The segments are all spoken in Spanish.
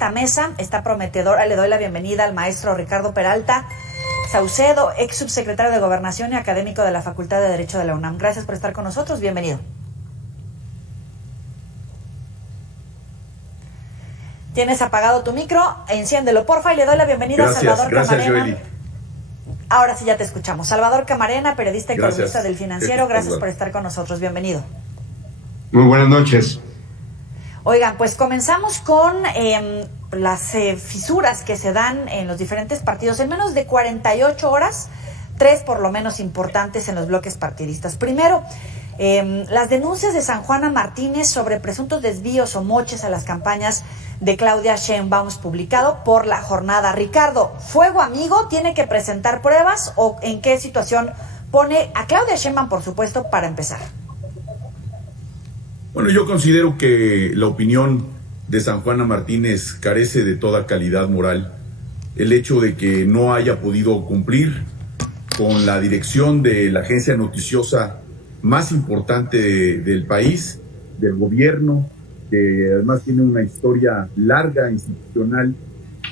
Esta mesa está prometedora. Le doy la bienvenida al maestro Ricardo Peralta Saucedo, ex subsecretario de Gobernación y académico de la Facultad de Derecho de la UNAM. Gracias por estar con nosotros. Bienvenido. Tienes apagado tu micro, enciéndelo porfa, y le doy la bienvenida a Salvador Camarena. Joely. Ahora sí ya te escuchamos. Salvador Camarena, periodista y columnista del Financiero, gracias por estar con nosotros. Bienvenido. Muy buenas noches. Oigan, pues comenzamos con las fisuras que se dan en los diferentes partidos. En menos de 48 horas, 3 por lo menos importantes en los bloques partidistas. Primero, las denuncias de San Juana Martínez sobre presuntos desvíos o moches a las campañas de Claudia Sheinbaum, publicado por La Jornada. Ricardo, ¿fuego amigo? ¿Tiene que presentar pruebas? ¿O en qué situación pone a Claudia Sheinbaum, por supuesto, para empezar? Bueno, yo considero que la opinión de San Juana Martínez carece de toda calidad moral. El hecho de que no haya podido cumplir con la dirección de la agencia noticiosa más importante del país, del gobierno, que además tiene una historia larga institucional,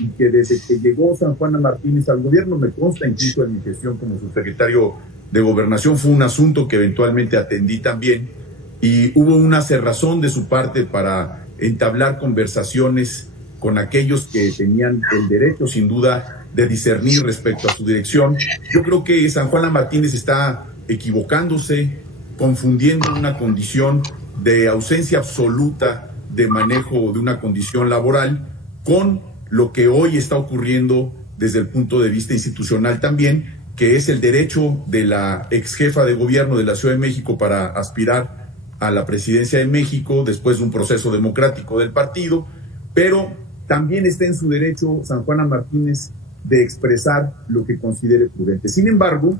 y que desde que llegó San Juana Martínez al gobierno, me consta incluso en mi gestión como subsecretario de Gobernación, fue un asunto que eventualmente atendí también, y hubo una cerrazón de su parte para entablar conversaciones con aquellos que tenían el derecho, sin duda, de discernir respecto a su dirección. Yo creo que San Juana Martínez está equivocándose, confundiendo una condición de ausencia absoluta de manejo de una condición laboral con lo que hoy está ocurriendo desde el punto de vista institucional también, que es el derecho de la ex jefa de gobierno de la Ciudad de México para aspirar a la presidencia de México después de un proceso democrático del partido, pero también está en su derecho San Juana Martínez de expresar lo que considere prudente. Sin embargo,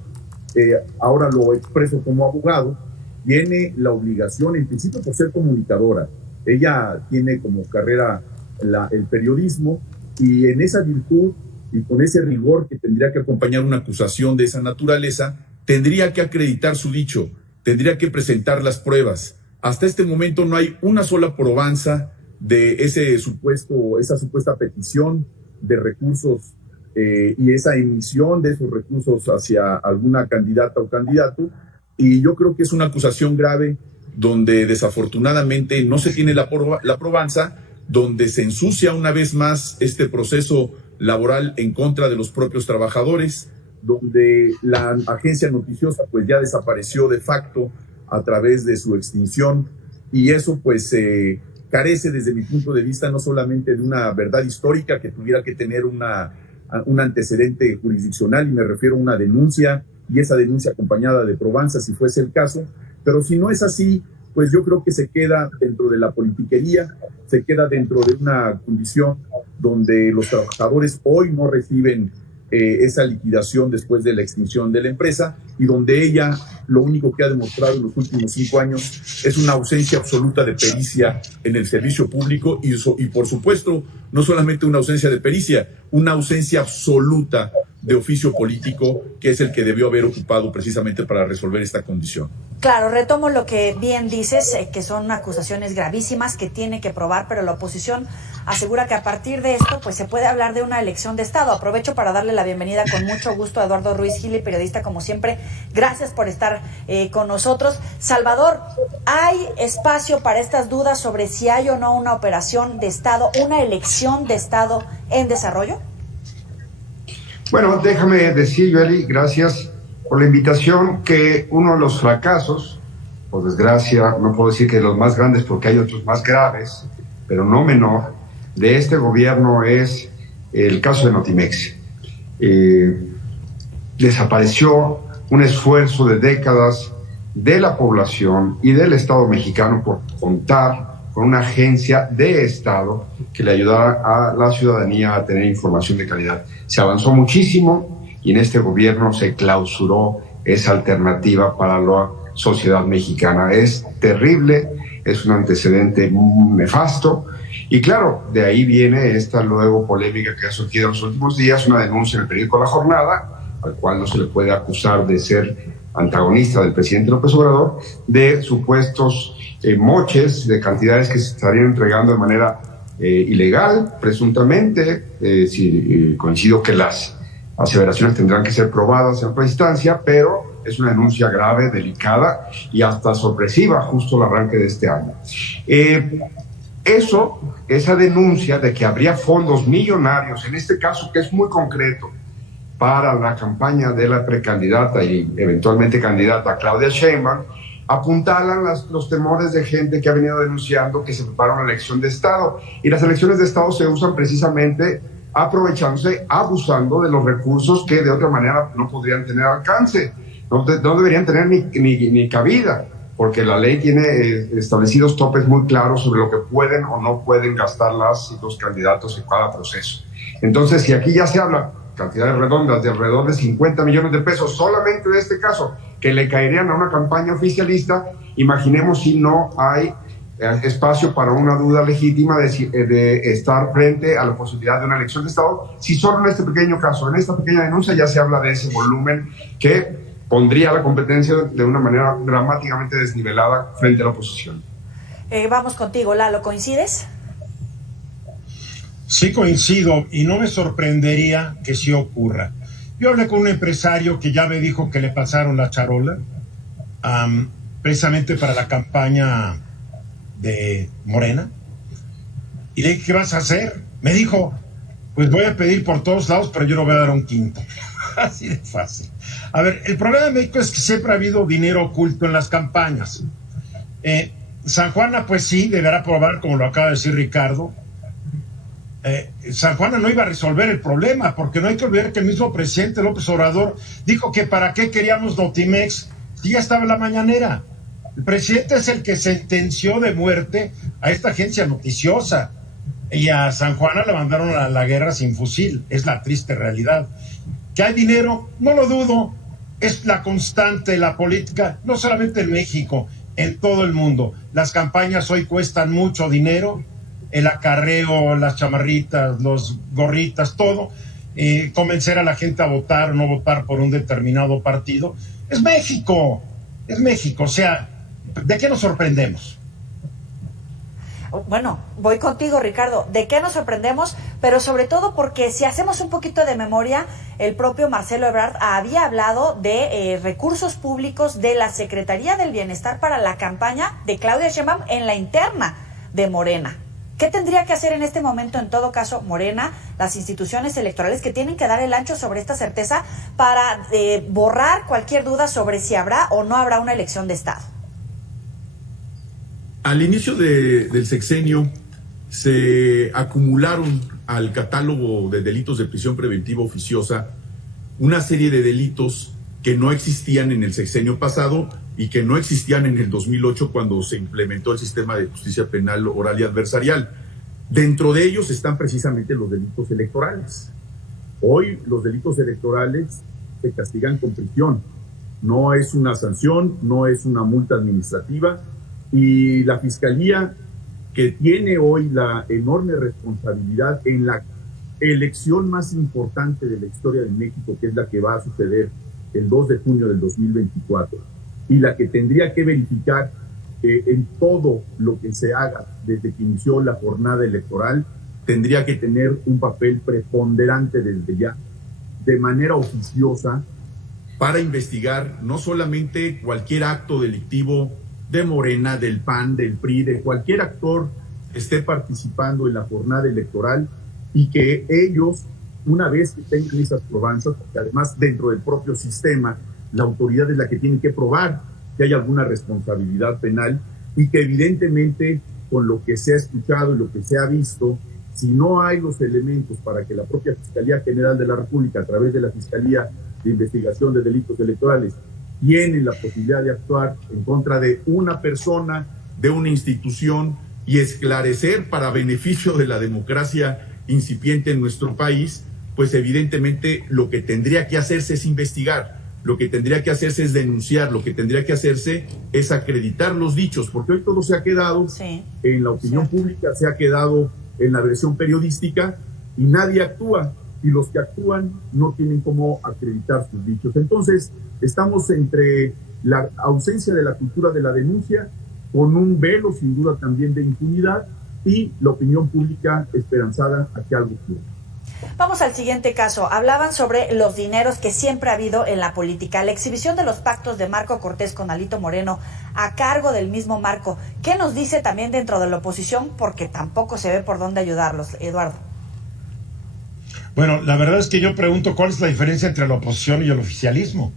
ahora lo expreso como abogado, tiene la obligación, en principio, por ser comunicadora. Ella tiene como carrera el periodismo, y en esa virtud y con ese rigor que tendría que acompañar una acusación de esa naturaleza, tendría que acreditar su dicho, tendría que presentar las pruebas. Hasta este momento no hay una sola probanza de esa supuesta petición de recursos y esa emisión de esos recursos hacia alguna candidata o candidato, y yo creo que es una acusación grave donde desafortunadamente no se tiene la probanza, donde se ensucia una vez más este proceso laboral en contra de los propios trabajadores, donde la agencia noticiosa pues ya desapareció de facto a través de su extinción, y eso pues carece desde mi punto de vista no solamente de una verdad histórica que tuviera que tener un antecedente jurisdiccional, y me refiero a una denuncia, y esa denuncia acompañada de probanza si fuese el caso, pero si no es así, pues yo creo que se queda dentro de la politiquería, se queda dentro de una condición donde los trabajadores hoy no reciben esa liquidación después de la extinción de la empresa, y donde ella lo único que ha demostrado en los últimos 5 años es una ausencia absoluta de pericia en el servicio público, y por supuesto no solamente una ausencia de pericia, una ausencia absoluta de oficio político, que es el que debió haber ocupado precisamente para resolver esta condición. Claro, retomo lo que bien dices, que son acusaciones gravísimas que tiene que probar, pero la oposición asegura que a partir de esto pues se puede hablar de una elección de Estado. Aprovecho para darle la bienvenida con mucho gusto a Eduardo Ruiz Gili, periodista como siempre. Gracias por estar con nosotros. Salvador, ¿hay espacio para estas dudas sobre si hay o no una operación de Estado, una elección de Estado en desarrollo? Bueno, déjame decir, Joely, gracias por la invitación, que uno de los fracasos, por desgracia, no puedo decir que de los más grandes porque hay otros más graves, pero no menor, de este gobierno es el caso de Notimex. Desapareció un esfuerzo de décadas de la población y del Estado mexicano por contar con una agencia de Estado que le ayudara a la ciudadanía a tener información de calidad. Se avanzó muchísimo y en este gobierno se clausuró esa alternativa para la sociedad mexicana. Es terrible, es un antecedente nefasto, y claro, de ahí viene esta luego polémica que ha surgido en los últimos días, una denuncia en el periódico La Jornada, al cual no se le puede acusar de ser antagonista del presidente López Obrador, de supuestos moches de cantidades que se estarían entregando de manera ilegal, presuntamente. Coincido que las aseveraciones tendrán que ser probadas en otra instancia, pero es una denuncia grave, delicada y hasta sorpresiva justo al arranque de este año. Esa denuncia de que habría fondos millonarios, en este caso que es muy concreto, para la campaña de la precandidata y eventualmente candidata Claudia Sheinbaum, apuntalan los temores de gente que ha venido denunciando que se prepara una elección de Estado. Y las elecciones de Estado se usan precisamente aprovechándose, abusando de los recursos que de otra manera no podrían tener alcance, no deberían tener ni cabida, porque la ley tiene establecidos topes muy claros sobre lo que pueden o no pueden gastar las y los candidatos en cada proceso. Entonces, si aquí ya se habla cantidades redondas de alrededor de 50 millones de pesos, solamente de este caso, que le caerían a una campaña oficialista, imaginemos si no hay espacio para una duda legítima de estar frente a la posibilidad de una elección de Estado, si solo en este pequeño caso, en esta pequeña denuncia ya se habla de ese volumen que pondría la competencia de una manera dramáticamente desnivelada frente a la oposición. Vamos contigo, Lalo, ¿coincides? Sí, coincido, y no me sorprendería que sí ocurra. Yo hablé con un empresario que ya me dijo que le pasaron la charola, precisamente para la campaña de Morena, y le dije, ¿qué vas a hacer? Me dijo, pues voy a pedir por todos lados, pero yo no voy a dar un quinto. Así de fácil. A ver, el problema de México es que siempre ha habido dinero oculto en las campañas. San Juana, pues sí, deberá probar, como lo acaba de decir Ricardo. San Juana no iba a resolver el problema, porque no hay que olvidar que el mismo presidente López Obrador dijo que para qué queríamos Notimex, si ya estaba en la mañanera. El presidente es el que sentenció de muerte a esta agencia noticiosa, y a San Juana le mandaron a la guerra sin fusil. Es la triste realidad. ¿Que hay dinero? No lo dudo. Es la constante de la política, no solamente en México, en todo el mundo. Las campañas hoy cuestan mucho dinero, el acarreo, las chamarritas, los gorritas, todo. Convencer a la gente a votar o no votar por un determinado partido. Es México. O sea, ¿de qué nos sorprendemos? Bueno, voy contigo, Ricardo. ¿De qué nos sorprendemos? Pero sobre todo porque si hacemos un poquito de memoria, el propio Marcelo Ebrard había hablado de recursos públicos de la Secretaría del Bienestar para la campaña de Claudia Sheinbaum en la interna de Morena. ¿Qué tendría que hacer en este momento, en todo caso, Morena, las instituciones electorales que tienen que dar el ancho sobre esta certeza para borrar cualquier duda sobre si habrá o no habrá una elección de Estado? Al inicio del sexenio se acumularon al catálogo de delitos de prisión preventiva oficiosa una serie de delitos que no existían en el sexenio pasado y que no existían en el 2008 cuando se implementó el sistema de justicia penal oral y adversarial. Dentro de ellos están precisamente los delitos electorales. Hoy los delitos electorales se castigan con prisión. No es una sanción, no es una multa administrativa, y la Fiscalía, que tiene hoy la enorme responsabilidad en la elección más importante de la historia de México, que es la que va a suceder el 2 de junio del 2024, y la que tendría que verificar que en todo lo que se haga desde que inició la jornada electoral, tendría que tener un papel preponderante desde ya, de manera oficiosa, para investigar no solamente cualquier acto delictivo de Morena, del PAN, del PRI, de cualquier actor que esté participando en la jornada electoral, y que ellos, una vez que tengan esas probanzas, porque además dentro del propio sistema la autoridad es la que tiene que probar que hay alguna responsabilidad penal, y que evidentemente con lo que se ha escuchado y lo que se ha visto, si no hay los elementos para que la propia Fiscalía General de la República, a través de la Fiscalía de Investigación de Delitos Electorales, tienen la posibilidad de actuar en contra de una persona, de una institución, y esclarecer para beneficio de la democracia incipiente en nuestro país, pues evidentemente lo que tendría que hacerse es investigar, lo que tendría que hacerse es denunciar, lo que tendría que hacerse es acreditar los dichos, porque hoy todo se ha quedado en la opinión pública, se ha quedado en la versión periodística, y nadie actúa, y los que actúan no tienen cómo acreditar sus dichos. Entonces, estamos entre la ausencia de la cultura de la denuncia, con un velo sin duda también de impunidad, y la opinión pública esperanzada a que algo ocurra. Vamos al siguiente caso. Hablaban sobre los dineros que siempre ha habido en la política. La exhibición de los pactos de Marco Cortés con Alito Moreno a cargo del mismo Marco. ¿Qué nos dice también dentro de la oposición? Porque tampoco se ve por dónde ayudarlos, Eduardo. Bueno, la verdad es que yo pregunto cuál es la diferencia entre la oposición y el oficialismo.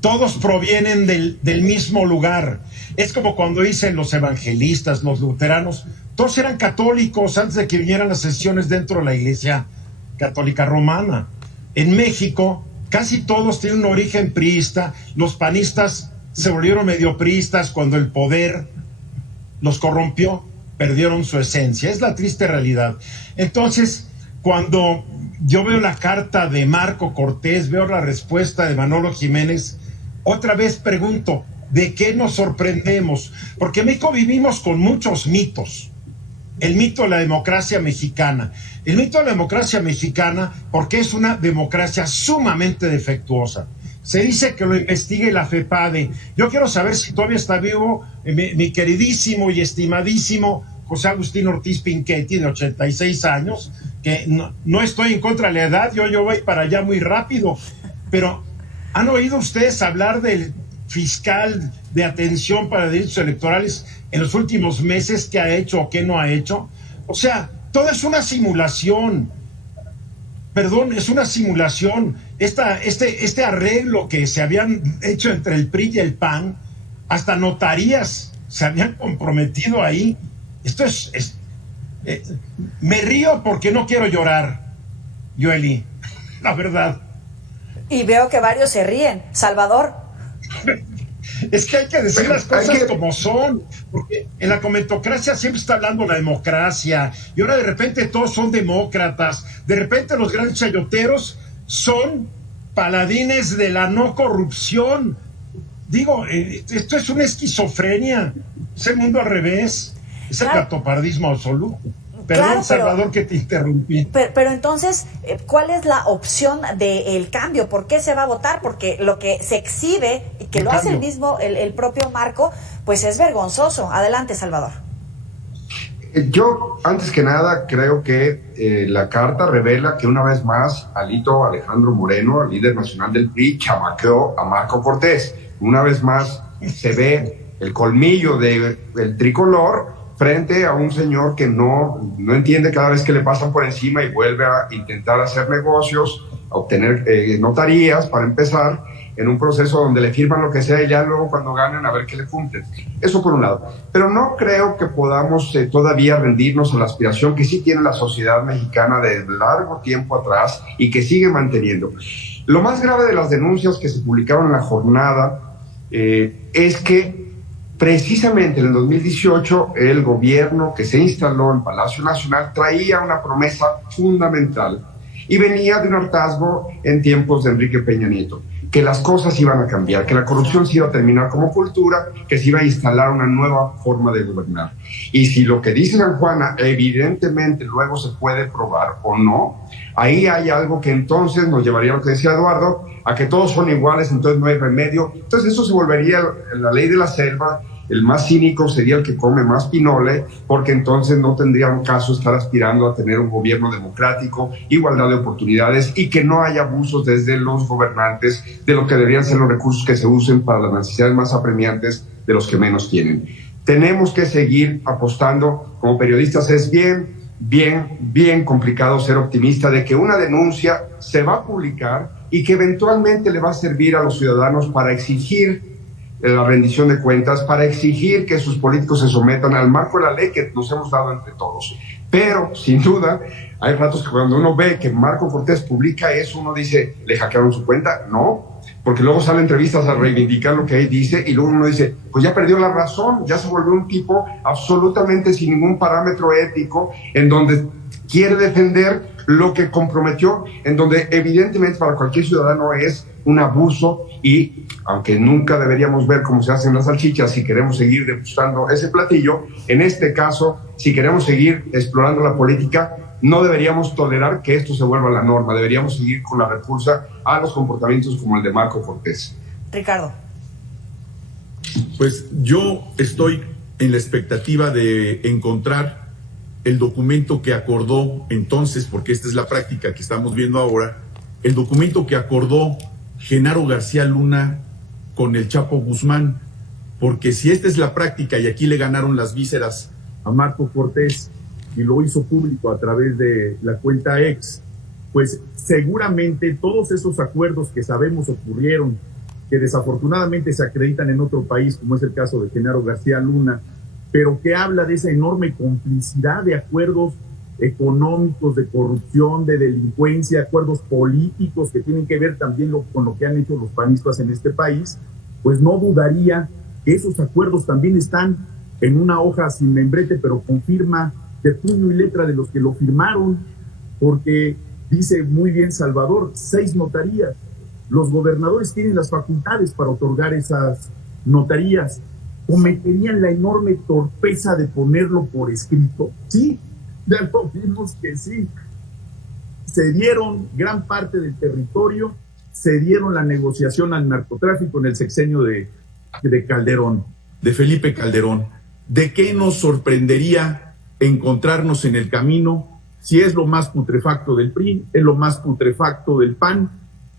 Todos provienen del mismo lugar. Es como cuando dicen los evangelistas, los luteranos, todos eran católicos antes de que vinieran las sesiones dentro de la Iglesia Católica Romana. En México casi todos tienen un origen priista. Los panistas se volvieron medio priistas cuando el poder los corrompió, perdieron su esencia. Es la triste realidad. Entonces, cuando yo veo la carta de Marco Cortés, veo la respuesta de Manolo Jiménez, otra vez pregunto, ¿de qué nos sorprendemos? Porque en México vivimos con muchos mitos. El mito de la democracia mexicana. El mito de la democracia mexicana porque es una democracia sumamente defectuosa. Se dice que lo investigue la FEPADE. Yo quiero saber si todavía está vivo mi queridísimo y estimadísimo José Agustín Ortiz Pinchetti, de 86 años, que no estoy en contra de la edad, yo voy para allá muy rápido, pero ¿han oído ustedes hablar del fiscal de atención para derechos electorales en los últimos meses, qué ha hecho o qué no ha hecho? O sea, todo es una simulación. Perdón, es una simulación. Este arreglo que se habían hecho entre el PRI y el PAN, hasta notarías se habían comprometido ahí. Esto me río porque no quiero llorar, Yoeli, la verdad. Y veo que varios se ríen. Salvador. Es que hay que decir las cosas como son, porque en la comentocracia siempre está hablando la democracia, y ahora de repente todos son demócratas, de repente los grandes chayoteros son paladines de la no corrupción. Digo, esto es una esquizofrenia, es el mundo al revés, es el gatopardismo absoluto. Perdón, claro, Salvador, que te interrumpí. Pero entonces, ¿cuál es la opción del cambio? ¿Por qué se va a votar? Porque lo que se exhibe, y que lo hace el mismo, el propio Marco, pues es vergonzoso. Adelante, Salvador. Yo, antes que nada, creo que la carta revela que una vez más Alito Alejandro Moreno, el líder nacional del PRI, chamaqueó a Marco Cortés. Una vez más se ve el colmillo del tricolor frente a un señor que no entiende cada vez que le pasan por encima y vuelve a intentar hacer negocios, a obtener notarías para empezar, en un proceso donde le firman lo que sea y ya luego cuando ganan a ver qué le cumplen. Eso por un lado. Pero no creo que podamos todavía rendirnos a la aspiración que sí tiene la sociedad mexicana de largo tiempo atrás y que sigue manteniendo. Lo más grave de las denuncias que se publicaron en la jornada es que precisamente en el 2018 el gobierno que se instaló en Palacio Nacional traía una promesa fundamental y venía de un hartazgo en tiempos de Enrique Peña Nieto, que las cosas iban a cambiar, que la corrupción se iba a terminar como cultura, que se iba a instalar una nueva forma de gobernar. Y si lo que dice San Juana evidentemente luego se puede probar o no, ahí hay algo que entonces nos llevaría a lo que decía Eduardo, a que todos son iguales, entonces no hay remedio. Entonces eso se volvería la ley de la selva. El más cínico sería el que come más pinole, porque entonces no tendría un caso estar aspirando a tener un gobierno democrático, igualdad de oportunidades y que no haya abusos desde los gobernantes de lo que deberían ser los recursos que se usen para las necesidades más apremiantes de los que menos tienen. Tenemos que seguir apostando. Como periodistas es bien complicado ser optimista de que una denuncia se va a publicar y que eventualmente le va a servir a los ciudadanos para exigir la rendición de cuentas, para exigir que sus políticos se sometan al marco de la ley que nos hemos dado entre todos. Pero, sin duda, hay ratos que cuando uno ve que Marco Cortés publica eso, uno dice, ¿le hackearon su cuenta? No, porque luego salen entrevistas a reivindicar lo que ahí dice y luego uno dice, pues ya perdió la razón, ya se volvió un tipo absolutamente sin ningún parámetro ético, en donde quiere defender lo que comprometió, en donde evidentemente para cualquier ciudadano es un abuso y aunque nunca deberíamos ver cómo se hacen las salchichas si queremos seguir degustando ese platillo, en este caso, si queremos seguir explorando la política, no deberíamos tolerar que esto se vuelva la norma, deberíamos seguir con la repulsa a los comportamientos como el de Marco Cortés. Ricardo. Pues yo estoy en la expectativa de encontrar el documento que acordó entonces, porque esta es la práctica que estamos viendo ahora, el documento que acordó Genaro García Luna con el Chapo Guzmán, porque si esta es la práctica y aquí le ganaron las vísceras a Marco Cortés y lo hizo público a través de la cuenta X, pues seguramente todos esos acuerdos que sabemos ocurrieron, que desafortunadamente se acreditan en otro país, como es el caso de Genaro García Luna, pero que habla de esa enorme complicidad de acuerdos económicos, de corrupción, de delincuencia, acuerdos políticos que tienen que ver también con lo que han hecho los panistas en este país, pues no dudaría que esos acuerdos también están en una hoja sin membrete, pero con firma de puño y letra de los que lo firmaron, porque dice muy bien Salvador, 6 notarías. Los gobernadores tienen las facultades para otorgar esas notarías. ¿Cometerían la enorme torpeza de ponerlo por escrito? Sí, ya lo vimos que sí. Cedieron gran parte del territorio, cedieron la negociación al narcotráfico en el sexenio de Calderón, de Felipe Calderón. ¿De qué nos sorprendería encontrarnos en el camino si es lo más putrefacto del PRI, es lo más putrefacto del PAN,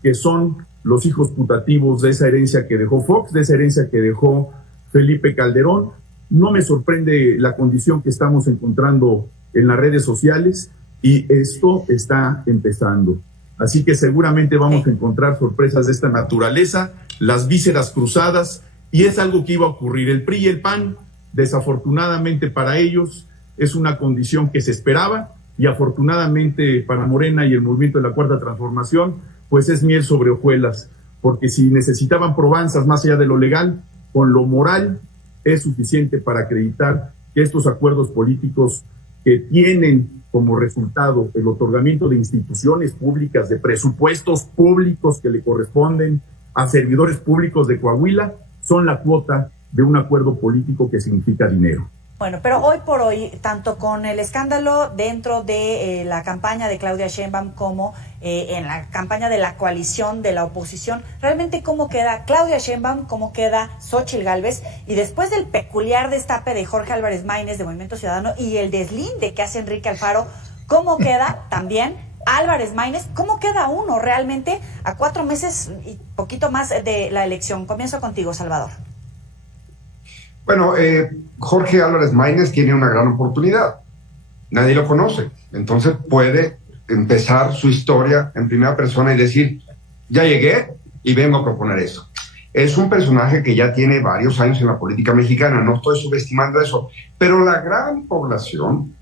que son los hijos putativos de esa herencia que dejó Fox, de esa herencia que dejó Felipe Calderón? No me sorprende la condición que estamos encontrando en las redes sociales, y esto está empezando. Así que seguramente vamos a encontrar sorpresas de esta naturaleza, las vísceras cruzadas, y es algo que iba a ocurrir. El PRI y el PAN, desafortunadamente para ellos, es una condición que se esperaba, y afortunadamente para Morena y el movimiento de la Cuarta Transformación, pues es miel sobre hojuelas, porque si necesitaban probanzas más allá de lo legal, con lo moral es suficiente para acreditar que estos acuerdos políticos que tienen como resultado el otorgamiento de instituciones públicas, de presupuestos públicos que le corresponden a servidores públicos de Coahuila, son la cuota de un acuerdo político que significa dinero. Bueno, pero hoy por hoy, tanto con el escándalo dentro de la campaña de Claudia Sheinbaum como en la campaña de la coalición de la oposición, realmente cómo queda Claudia Sheinbaum, cómo queda Xóchitl Gálvez, y después del peculiar destape de Jorge Álvarez Maínez de Movimiento Ciudadano y el deslinde que hace Enrique Alfaro, cómo queda también Álvarez Maínez, cómo queda uno realmente a 4 meses y poquito más de la elección. Comienzo contigo, Salvador. Bueno, Jorge Álvarez Maínez tiene una gran oportunidad. Nadie lo conoce. Entonces puede empezar su historia en primera persona y decir, ya llegué y vengo a proponer eso. Es un personaje que ya tiene varios años en la política mexicana, no estoy subestimando eso, pero la gran población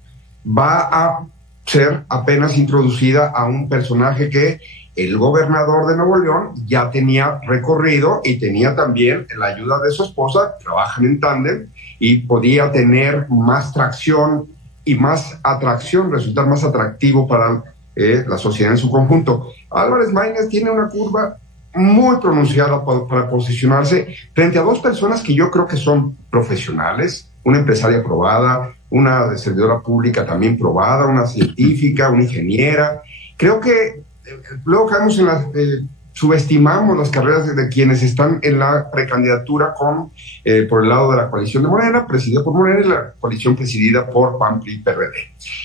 va a ser apenas introducida a un personaje que el gobernador de Nuevo León ya tenía recorrido y tenía también la ayuda de su esposa, trabajan en tándem y podía tener más tracción y más atracción, resultar más atractivo para la sociedad en su conjunto. Álvarez Maínez tiene una curva muy pronunciada para posicionarse frente a 2 personas que yo creo que son profesionales, una empresaria probada, una servidora pública también probada, una científica, una ingeniera. Creo que luego caemos en subestimamos las carreras de quienes están en la precandidatura por el lado de la coalición de Morena, presidida por Morena, y la coalición presidida por PAN, PRI, PRD.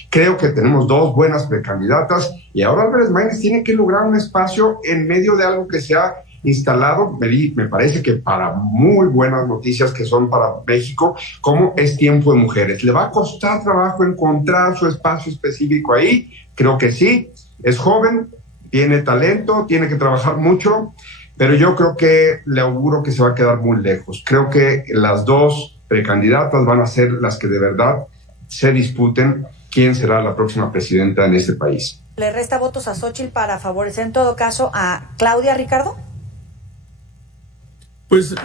Creo que tenemos 2 buenas precandidatas y ahora Álvarez Maínez tiene que lograr un espacio en medio de algo que se ha instalado, me parece que para muy buenas noticias que son para México, como es Tiempo de Mujeres. ¿Le va a costar trabajo encontrar su espacio específico ahí? Creo que sí. Es joven, tiene talento, tiene que trabajar mucho, pero yo creo que le auguro que se va a quedar muy lejos. Creo que las 2 precandidatas van a ser las que de verdad se disputen quién será la próxima presidenta en este país. ¿Le resta votos a Xóchitl para favorecer en todo caso a Claudia, Ricardo? Pues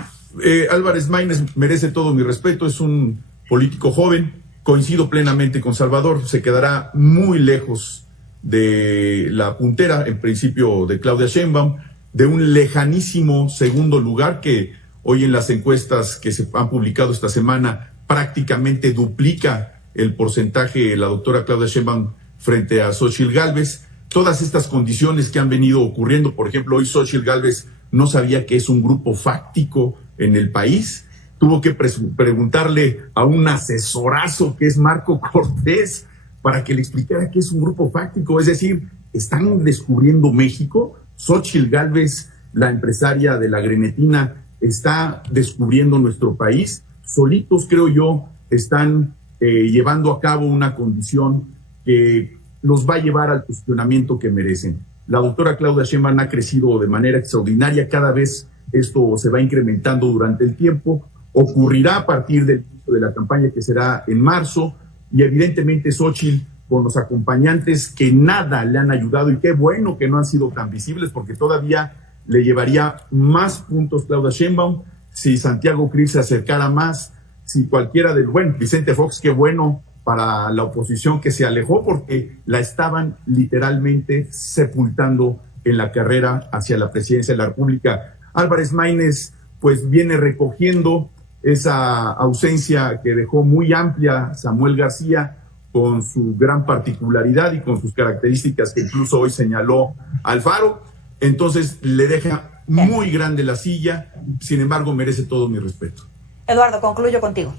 Álvarez Maínez merece todo mi respeto, es un político joven, coincido plenamente con Salvador, se quedará muy lejos de la puntera, en principio de Claudia Sheinbaum, de un lejanísimo segundo lugar que hoy en las encuestas que se han publicado esta semana prácticamente duplica el porcentaje de la doctora Claudia Sheinbaum frente a Xóchitl Gálvez. Todas estas condiciones que han venido ocurriendo, por ejemplo, hoy Xóchitl Gálvez no sabía que es un grupo fáctico en el país, tuvo que preguntarle a un asesorazo que es Marco Cortés para que le explicara qué es un grupo fáctico. Es decir, están descubriendo México. Xóchitl Gálvez, la empresaria de la grenetina, está descubriendo nuestro país. Solitos, creo yo, están llevando a cabo una condición que los va a llevar al cuestionamiento que merecen. La doctora Claudia Sheinbaum ha crecido de manera extraordinaria. Cada vez esto se va incrementando durante el tiempo. Ocurrirá a partir del inicio de la campaña, que será en marzo, y evidentemente Xóchitl con los acompañantes que nada le han ayudado, y qué bueno que no han sido tan visibles, porque todavía le llevaría más puntos Claudia Sheinbaum si Santiago Krill se acercara más, si cualquiera Vicente Fox, qué bueno para la oposición que se alejó, porque la estaban literalmente sepultando en la carrera hacia la presidencia de la República. Álvarez Maínez pues viene recogiendo esa ausencia que dejó muy amplia Samuel García, con su gran particularidad y con sus características que incluso hoy señaló Alfaro. Entonces le deja muy grande la silla, sin embargo merece todo mi respeto. Eduardo, concluyo contigo.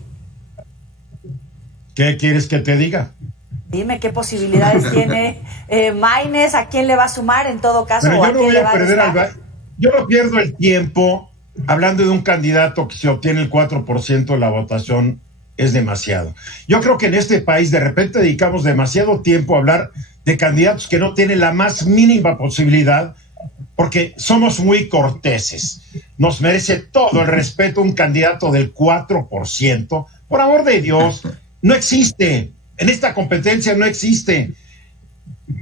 ¿Qué quieres que te diga? Dime qué posibilidades tiene Maínez, a quién le va a sumar en todo caso. Pero o yo no quién voy le a va perder yo no pierdo el tiempo hablando de un candidato que se obtiene el 4% de la votación. Es demasiado. Yo creo que en este país de repente dedicamos demasiado tiempo a hablar de candidatos que no tienen la más mínima posibilidad, porque somos muy corteses. Nos merece todo el respeto un candidato del 4%. Por amor de Dios, no existe. En esta competencia no existe.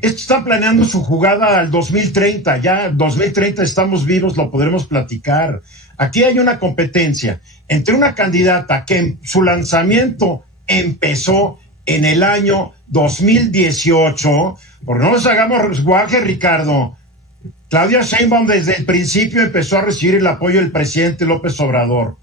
Están planeando su jugada al 2030. Ya en 2030 estamos vivos, lo podremos platicar. Aquí hay una competencia entre una candidata que en su lanzamiento empezó en el año 2018, porque no nos hagamos guaje, Ricardo. Claudia Sheinbaum desde el principio empezó a recibir el apoyo del presidente López Obrador.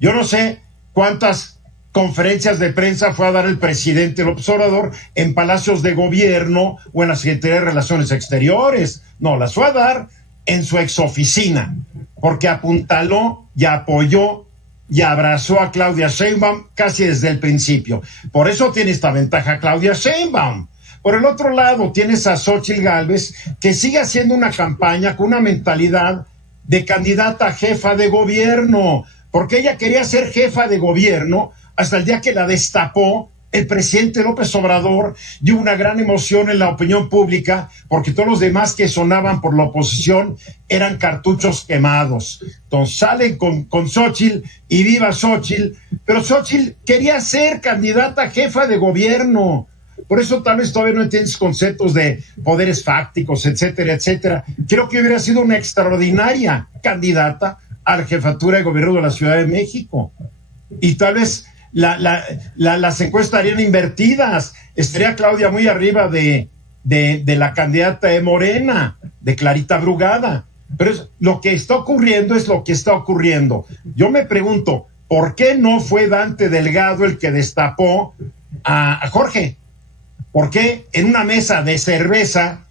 Yo no sé cuántas conferencias de prensa fue a dar el presidente López Obrador en palacios de gobierno o en la Secretaría de Relaciones Exteriores. No, las fue a dar en su exoficina, porque apuntaló y apoyó y abrazó a Claudia Sheinbaum casi desde el principio. Por eso tiene esta ventaja Claudia Sheinbaum. Por el otro lado, tienes a Xóchitl Gálvez, que sigue haciendo una campaña con una mentalidad de candidata a jefa de gobierno, porque ella quería ser jefa de gobierno hasta el día que la destapó el presidente López Obrador, y hubo una gran emoción en la opinión pública, porque todos los demás que sonaban por la oposición eran cartuchos quemados. Entonces salen con Xóchitl, y viva Xóchitl, pero Xóchitl quería ser candidata a jefa de gobierno. Por eso tal vez todavía no entiendes conceptos de poderes fácticos, etcétera, etcétera. Creo que hubiera sido una extraordinaria candidata a la jefatura de gobierno de la Ciudad de México. Y tal vez las encuestas estarían invertidas. Estaría Claudia muy arriba de la candidata de Morena, de Clarita Brugada. Pero lo que está ocurriendo es lo que está ocurriendo. Yo me pregunto, ¿por qué no fue Dante Delgado el que destapó a Jorge? ¿Por qué en una mesa de cerveza,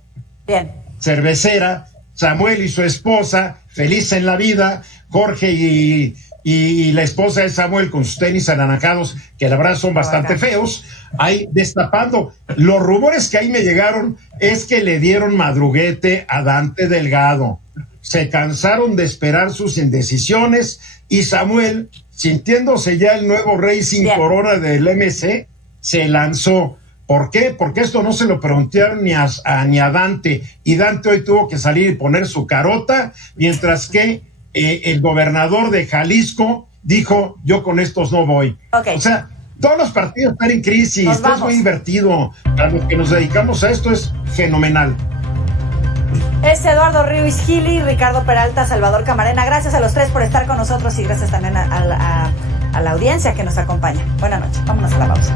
cervecera, Samuel y su esposa, feliz en la vida, Jorge y la esposa de Samuel con sus tenis anaranjados, que la verdad son bastante feos, ahí destapando? Los rumores que ahí me llegaron es que le dieron madruguete a Dante Delgado. Se cansaron de esperar sus indecisiones, y Samuel, sintiéndose ya el nuevo rey sin corona del MC, se lanzó. ¿Por qué? Porque esto no se lo preguntaron ni a Dante, y Dante hoy tuvo que salir y poner su carota, mientras que el gobernador de Jalisco dijo, yo con estos no voy. Okay. O sea, todos los partidos están en crisis, esto es muy invertido. A los que nos dedicamos a esto es fenomenal. Es Eduardo Ruiz Gili, Ricardo Peralta, Salvador Camarena. Gracias a los tres por estar con nosotros, y gracias también a la audiencia que nos acompaña. Buenas noches, vámonos a la pausa.